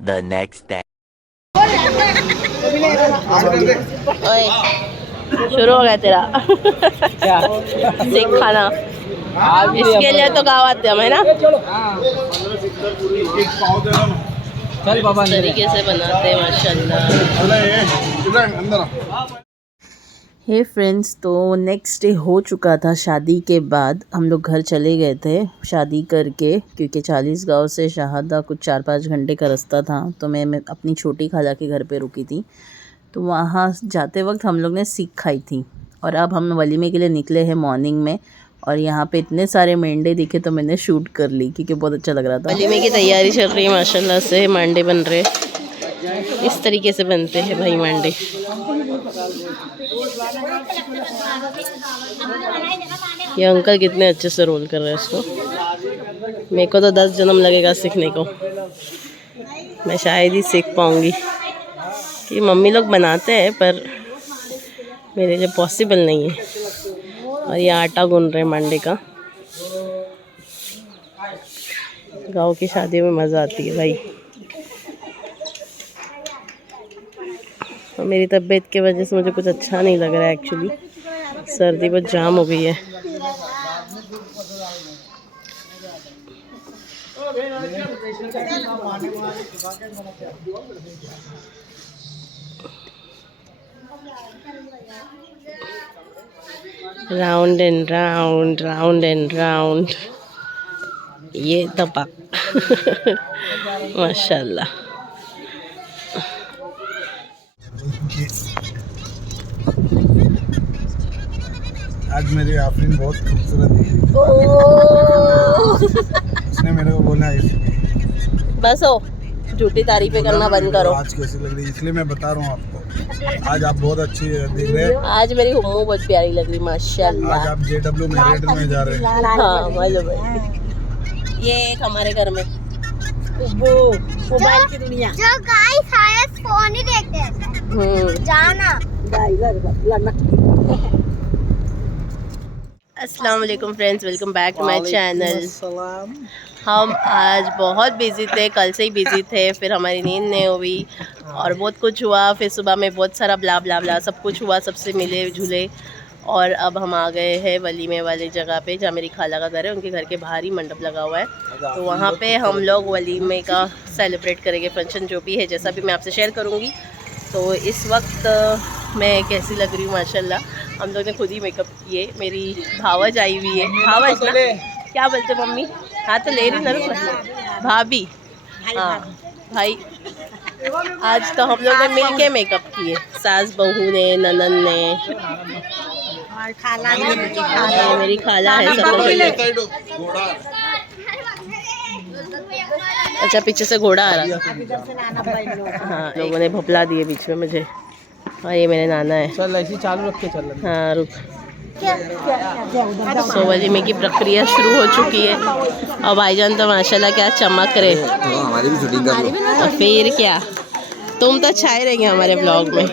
The next day. ओए शुरू हो गया तेरा सीख खाना। इसके लिए तो गाँव आते हम है ना। चल बाबा इस तरीके से बनाते हैं माशाल्लाह। हे फ्रेंड्स, तो नेक्स्ट डे हो चुका था शादी के बाद। हम लोग घर चले गए थे शादी करके, क्योंकि 40 गांव से शहादा कुछ 4-5 घंटे का रास्ता था। तो मैं अपनी छोटी खाला के घर पे रुकी थी। तो वहाँ जाते वक्त हम लोग ने सीख खाई थी। और अब हम वलीमे के लिए निकले हैं मॉर्निंग में। और यहाँ पे इतने सारे मेंढे दिखे तो मैंने शूट कर ली, क्योंकि बहुत अच्छा लग रहा था। वलीमे की तैयारी चल रही है माशाल्लाह से। मांडे बन रहे, इस तरीके से बनते हैं भाई मांडे। ये अंकल कितने अच्छे से रोल कर रहे हैं इसको। मेरे को तो 10 जन्म लगेगा सीखने को, मैं शायद ही सीख पाऊंगी। ये मम्मी लोग बनाते हैं पर मेरे लिए पॉसिबल नहीं है। और ये आटा गूंद रहे मांडे का। गांव की शादी में मज़ा आती है भाई। और मेरी तबीयत की वजह से मुझे कुछ अच्छा नहीं लग रहा है एक्चुअली। सर्दी बहुत जाम हो गई है। Round and round, round and round, ये दबा माशाल्लाह। आज मेरी आफरीन बहुत खूबसूरत है। उसने मेरे को बोला बस हो, झूठी तारीफें करना बंद करो। आज कैसी लग रही है, इसलिए मैं बता रहा हूँ आपको। आज आप बहुत अच्छी दिख रहे हैं। आज मेरी हुम्मू बहुत प्यारी लग रही माशाल्लाह। आज आप JW मैरिड में जा रहे हैं। हाँ मालूम है। ये एक हमारे घर में वो मोबाइल की दुनिया जो गाइस शायद फोन ही देखते हैं। जाना अस्सलाम वालेकुम friends, welcome back to my channel. हम आज बहुत बिजी थे, कल से ही बिजी थे। फिर हमारी नींद नहीं हुई और बहुत कुछ हुआ। फिर सुबह में बहुत सारा ब्ला ब्ला ब्ला सब कुछ हुआ, सबसे मिले झूले। और अब हम आ गए हैं वलीमे वाली जगह पे, जहाँ मेरी खाला का घर है। उनके घर के बाहर ही मंडप लगा हुआ है, तो वहाँ पे हम लोग वलीमे का सेलिब्रेट करेंगे। फंक्शन जो भी है, जैसा भी मैं आपसे शेयर करूँगी। तो इस वक्त मैं कैसी लग रही हूँ माशाल्लाह। हम लोग ने खुद ही मेकअप किए। मेरी भावज आई हुई है। भावज ना क्या बोलते मम्मी? हाँ तो ले रही ना भाभी। हाँ भाई, आज तो हम लोग ने मिल के मेकअप किए। सास बहू ने, ननन ने, मेरी खाला है, सब लोग। अच्छा पीछे से घोड़ा आ रहा। हाँ लोगों ने भपला दिए बीच में मुझे। और ये मेरे नाना है। चल ऐसी चालू रख के चल। हाँ रुक। सो वलीमे की प्रक्रिया शुरू हो चुकी है। और भाईजान तो माशाल्लाह क्या चमक रहे। हमारी भी शूटिंग कर लो। तो फिर क्या, तुम तो छाए रहेंगे हमारे ब्लॉग में।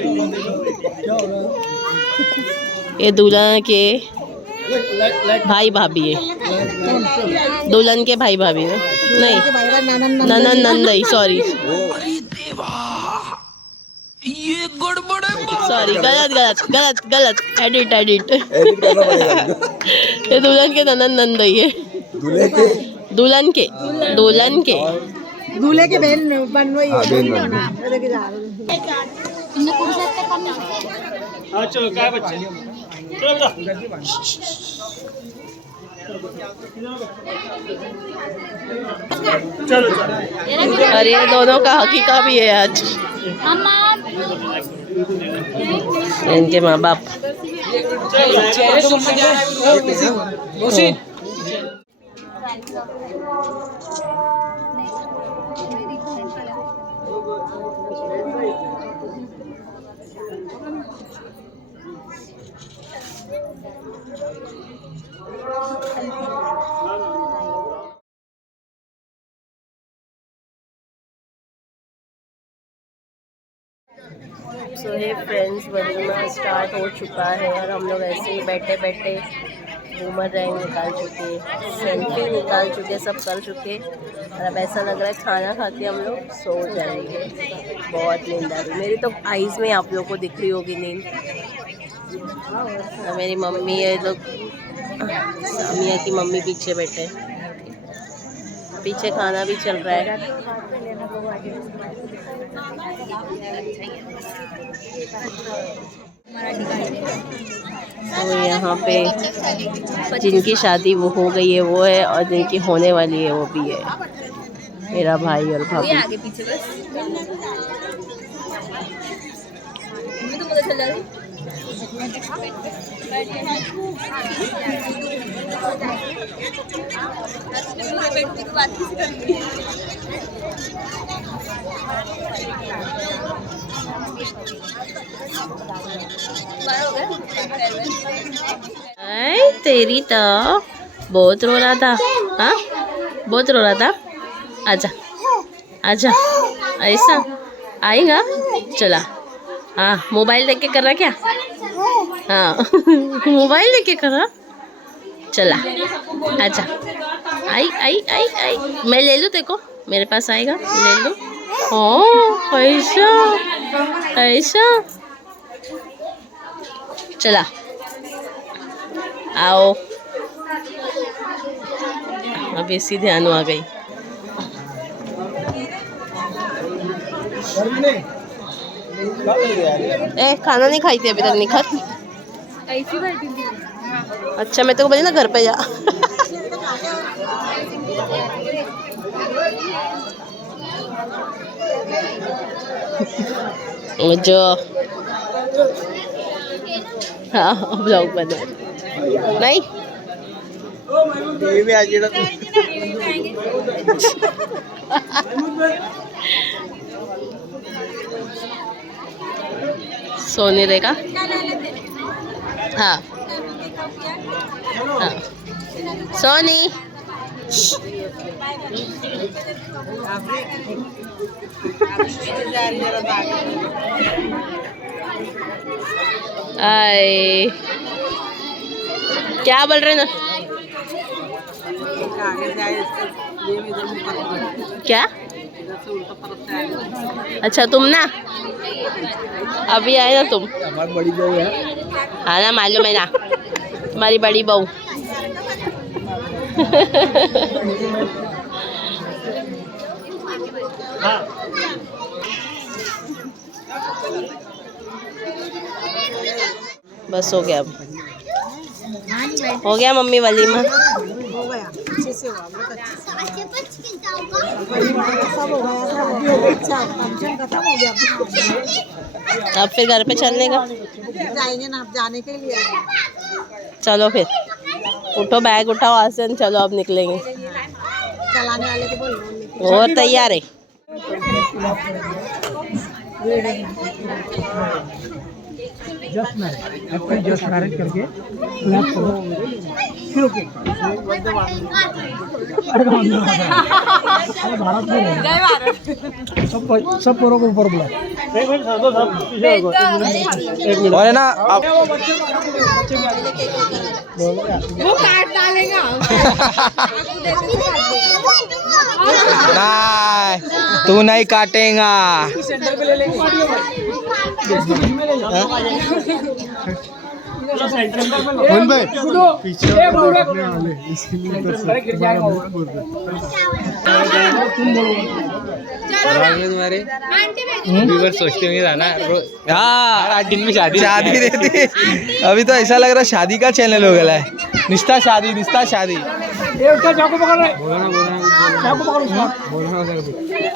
ये दुल्हन के भाई भाभी है। दुल्हन के भाई भाभी ने नहीं, ननन नंदई, सॉरी सॉरी, गलत गलत गलत गलत, एडिट एडिट। ये दुल्हन के ननन नंदई है। दुल्हन के दुल्हन के दूल्हे के बहन बन रही और ये दोनों का हकीका भी है आज। इनके माँ बाप। सो हे फ्रेंड्स, वलीमा स्टार्ट हो चुका है और हम लोग ऐसे ही बैठे बैठे बूमरैंग निकाल चुके, सेल्फी निकाल चुके, सब कर चुके। और अब ऐसा लग रहा है खाना खा के हम लोग सो जाएंगे। बहुत नींद आ रही, मेरी तो आईज़ में आप लोगों को दिख रही होगी नींद। और मेरी मम्मी ये लोग, सामिया की मम्मी पीछे बैठे, पीछे खाना भी चल रहा है। तो यहाँ पे जिनकी शादी वो हो गई है वो है, और जिनकी होने वाली है वो भी है, मेरा भाई और भाभी। आगे पीछे बस तेरी तो बहुत रो रहा था। हाँ, बहुत रो रहा था। आजा आजा, ऐसा आएगा। चला, हाँ मोबाइल देख के कर रहा क्या? हाँ मोबाइल देख के कर रहा। चला आजा, आई आई आई आई, मैं ले लूँ तेको, मेरे पास आएगा, ले लूँ। हाँ ऐसा ऐसा, चला आओ। अब इसी ध्यान आ गई। ए खाना नहीं खाई थी अभी तक? नहीं खाती? अच्छा मैं तो बोली ना घर पे जा। जो हाँ ब्लॉग बना नहीं सोने देगा। हाँ हाँ सोनी, आए क्या बोल रहे ना? क्या? अच्छा तुम ना अभी आए ना तुम? हमारी बड़ी बहू है। हाँ ना, मालूम है ना, तुम्हारी बड़ी बहू। बस हो गया, अब हो गया मम्मी वलीमा। हो गया, अच्छे से हुआ, बहुत अच्छे से। सब हो गया, अच्छा फंक्शन खत्म हो गया। अब फिर घर पे चलने का जाएंगे ना, आप जाने के लिए। चलो फिर उठो, बैग उठाओ आसन, चलो अब निकलेंगे। चलाने वाले को बोलो, वो तैयार है। जस्ट मैरिज करके क्लैप करो, फिर ओके। भारत में सब पूरों को ऊपर बुला। और है ना आप वो काट डालेगा। नहीं तू नहीं काटेगा। तुम्हारे सोचते होंगे जाना। हाँ दिन में शादी रहती। अभी तो ऐसा लग रहा है शादी का चैनल हो गया है। निस्ता शादी निस्ता शादी।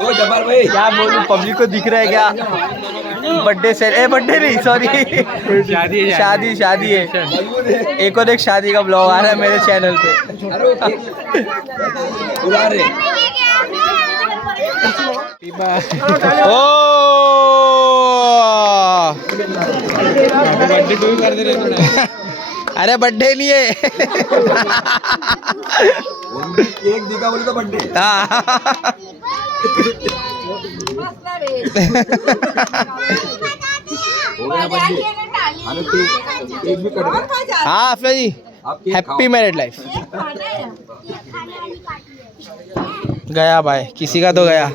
ओ जब्बार भाई क्या बोलूं, पब्लिक को दिख रहा है क्या? बर्थडे से बर्थडे नहीं सॉरी, शादी शादी है। एक और एक शादी का ब्लॉग आ रहा है मेरे चैनल पे। ओ बर्थडे टू कर दे रहे। अरे बर्थडे नहीं है, एक दीपावली तो बर्थडे। हाँ अफला जी हैप्पी मैरिड लाइफ। गया भाई, किसी का तो गया।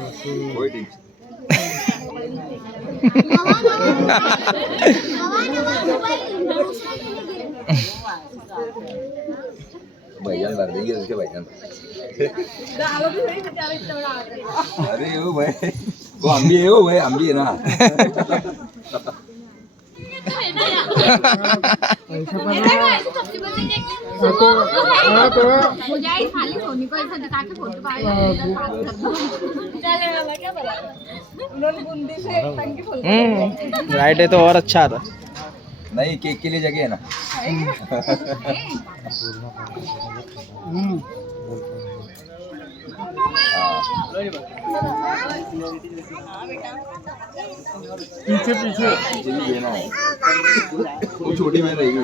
भाईजान भर देंगे उसके भाईजान। अरे वो भाई, वो हम भी है, वो भाई हम भी है ना। राइट है तो और अच्छा था। नहीं, केक के लिए जगह है ना। पीछे पीछे वो छोटी में रहेगी।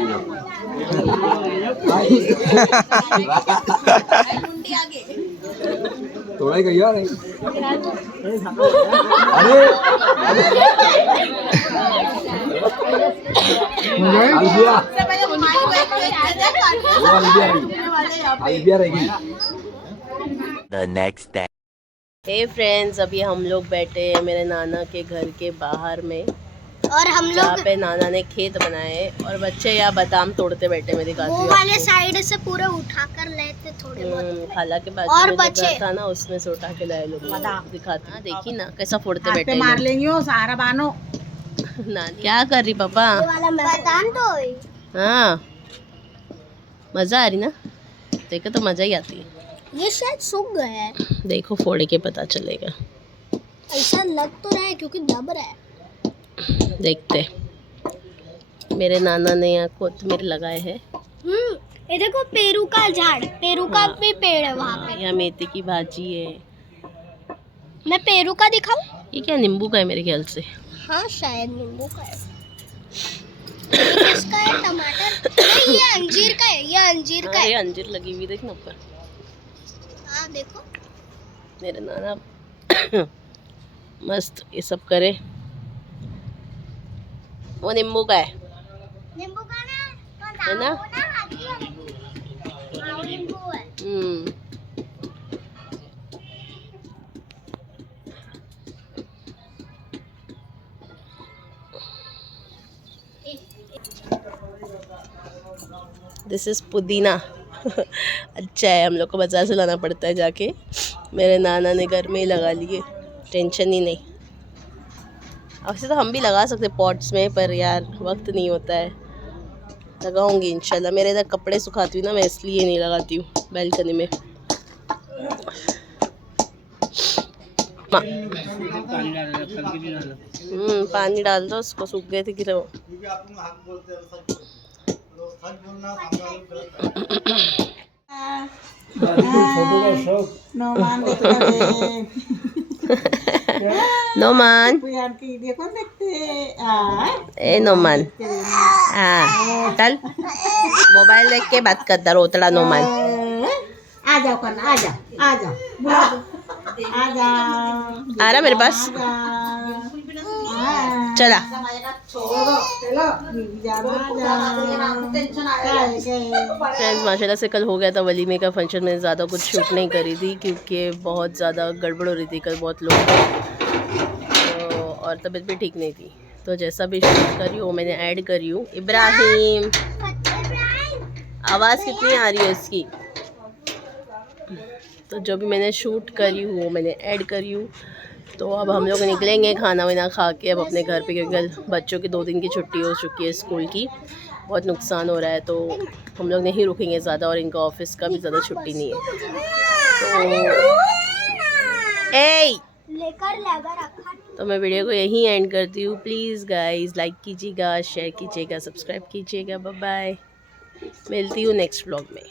थोड़ा ही यार। अरे अलबिया, अलबिया रहेगी। The next day. Hey friends, अभी हम लोग बैठे हैं मेरे नाना के घर के बाहर में, और हम जहाँ लोग पे नाना ने खेत बनाए हैं और बच्चे यहाँ बादाम तोड़ते बैठे। मैं दिखाती वो हूँ वाले साइड से पूरे उठा कर लेते थोड़े बहुत। खाला के बाद और में जो बच्चे। घर था ना, उसमें से उठा के लाए लोग। दिखाती हूँ, देखी ना कैसा फोड़ते हाथ बैठे पे हैं मार लोग। लेंगे वो सारा बानो। नानी क्या कर रही पापा? ये वाला बादाम तो हाँ, मजा आ रही ना? देखो तो मजा ही आती है। ये शायद सूख गया है, देखो फोड़ के पता चलेगा। ऐसा लग तो रहा है क्योंकि दब रहा है। देखते, मेरे नाना ने यहाँ कोतमीर लगाए हैं। ये देखो पेरू का झाड़, पेरू का भी पेड़ है वहाँ पे। यहाँ मेथी की भाजी है। मैं पेरू का दिखाऊं? ये क्या नींबू का है मेरे ख्याल से। हाँ शायद नींबू का है। ये किसका है? टमाटर नहीं, ये अंजीर का है, ये अंजीर का हाँ, ये है। अंजीर लगी हुई देखना ऊपर। हाँ देखो, मेरे नाना मस्त ये सब करे। वो नींबू का है नींबू का ना है ना? हाँ, वो नींबू है। दिस इज पुदीना। अच्छा है, हम लोग को बाजार से लाना पड़ता है जाके। मेरे नाना ने घर में ही लगा लिए, टेंशन ही नहीं। वैसे तो हम भी लगा सकते पॉट्स में, पर यार वक्त नहीं होता है। लगाऊंगी इंशाल्लाह। मेरे इधर कपड़े सुखाती हूँ ना मैं, इसलिए नहीं लगाती हूँ बैल्कनी में। पानी डाल दो उसको, सूख गए थे गिरे वो। नौमान देखता है। नोमान, की देखो देखते ए नोमान, हाँ चल मोबाइल देख के बात करता रोतड़ा नोमान। आ जाओ कन्ना, आ जाओ, आ जाओ, आ जाओ, आ रहा मेरे पास, चला। फ्रेंड्स, माशाल्लाह से कल हो गया था वलीमे का फंक्शन। मैंने ज़्यादा कुछ शूट नहीं करी थी क्योंकि बहुत ज़्यादा गड़बड़ हो रही थी। कल बहुत लोग तो, और तबीयत भी ठीक नहीं थी, तो जैसा भी शूट करी वो मैंने ऐड करी हूँ। इब्राहिम, आवाज़ कितनी आ रही है इसकी? तो जो भी मैंने शूट करी हूँ वो मैंने ऐड करी हूँ। तो अब हम लोग निकलेंगे खाना वाना खा के अब अपने घर पे, क्योंकि कल बच्चों की 2 दिन की छुट्टी हो चुकी है स्कूल की। बहुत नुकसान हो रहा है, तो हम लोग नहीं रुकेंगे ज़्यादा, और इनका ऑफिस का भी ज़्यादा छुट्टी नहीं है। तो मैं वीडियो को यहीं एंड करती हूँ। प्लीज़ गाइज़ लाइक कीजिएगा, शेयर कीजिएगा, सब्सक्राइब कीजिएगा। बाय बाय, मिलती हूँ नेक्स्ट व्लॉग में।